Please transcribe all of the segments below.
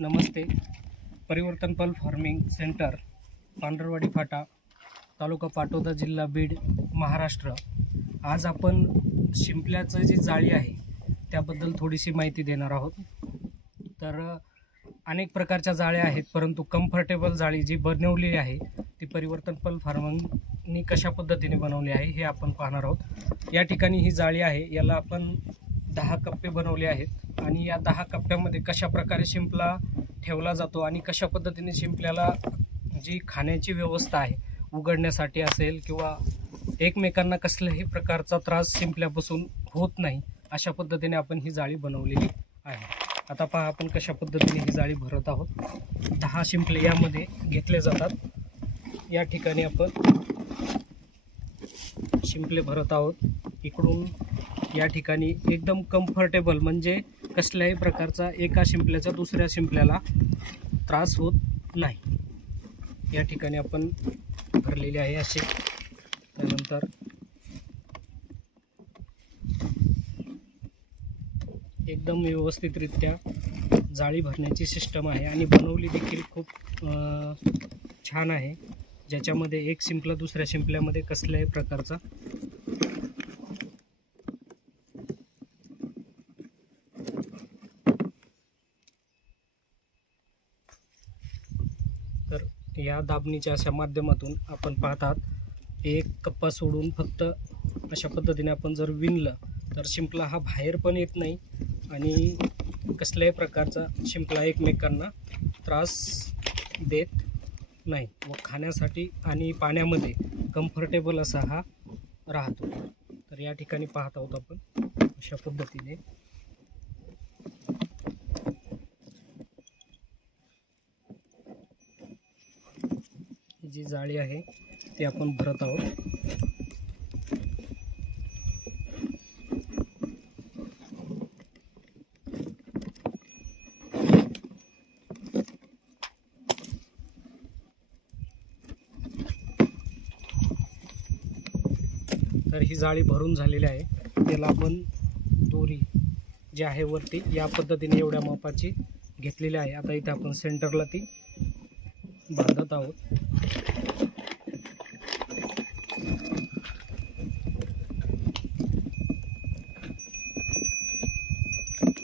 नमस्ते. परिवर्तन पल farming centre, पांढरवाडी फाटा, तालुका पाटोदा, जिल्हा बीड, महाराष्ट्र. आज आपण शिंपल्याचं जी जाळी आहे त्याबद्दल थोडीशी माहिती देणार आहोत. तर अनेक प्रकारच्या जाळ्या आहेत, परंतु कम्फर्टेबल जाळी जी बनवली आहे ती परिवर्तन पल फार्मिंगनी कशा पद्धतीने बनवली आहे हे आपण पाहणार आहोत. या ठिकाणी ही जाळी आहे, याला आपण 10 कप्पे बनवले आहेत आणि या 10 कप्प्यामध्ये कशा प्रकारे शिंपला ठेवला जातो आणि कशा पद्धतीने शिंपल्याला जी खाण्याची व्यवस्था आहे, उघडण्यासाठी असेल किंवा एकमेकांना कसल्याही प्रकारचा त्रास शिंपल्यापासून होत नाही, अशा पद्धतीने आपण ही जाळी बनवलेली आहे. आता पहा आपण कशा पद्धतीने ही जाळी भरत आहोत. 10 शिंपले यामध्ये घेतले जातात. या ठिकाणी आपण शिंपले भरत आहोत. इकडून या ठिकाणी एकदम कम्फर्टेबल, म्हणजे कसल्याही प्रकारचा एका शिंपल्याचा दुसऱ्या शिंपल्याला त्रास होत नाही. या ठिकाणी आपण भरलेले आहे असे. त्यानंतर एकदम व्यवस्थितरित्या जाळी भरण्याची सिस्टम आहे आणि बनवली देखील खूप छान आहे, ज्याच्यामध्ये एक शिंपला दुसऱ्या शिंपल्यामध्ये कसल्याही प्रकारचा तर या दाबणीच्या अशा माध्यमातून आपण पाहतात, एक कप्पा सोडून फक्त अशा पद्धतीने आपण जर विणलं तर शिंपला हा बाहेर पण येत नाही आणि कसल्याही प्रकारचा शिंपला एकमेकांना त्रास देत नाही व खाण्यासाठी आणि पाण्यामध्ये कम्फर्टेबल असा हा राहतो. तर या ठिकाणी पाहत आहोत आपण अशा पद्धतीने जी जाळी आहे ती आपण भरत आहोत. तर ही जाळी भरून झालेली आहे. त्याला आपण दोरी जी आहे वरती या पद्धतीने एवढ्या मापाची घेतलेली आहे. आता इथे आपण सेंटरला ती बांधत आहोत.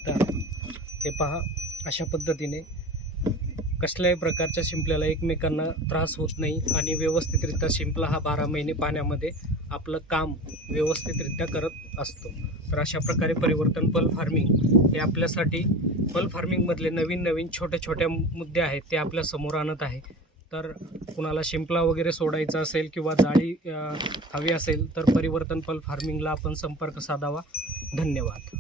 तर हे पहा, अशा पद्धतीने कसल्याही प्रकारच्या शिंपल्याला एकमेकांना त्रास होत नाही आणि व्यवस्थितरित्या शिंपला हा 12 महिने पाण्यामध्ये आपलं काम व्यवस्थितरित्या करत असतो. तर अशा प्रकारे परिवर्तन पल फार्मिंग हे आपल्यासाठी पल फार्मिंगमधले नवीन छोट्या मुद्दे आहेत ते आपल्या समोर आणत आहे. तर कुणाला शिंपला वगैरे सोडायचा असेल किंवा जाळी हवी असेल तर परिवर्तन पल फार्मिंगला आपण संपर्क साधावा. धन्यवाद.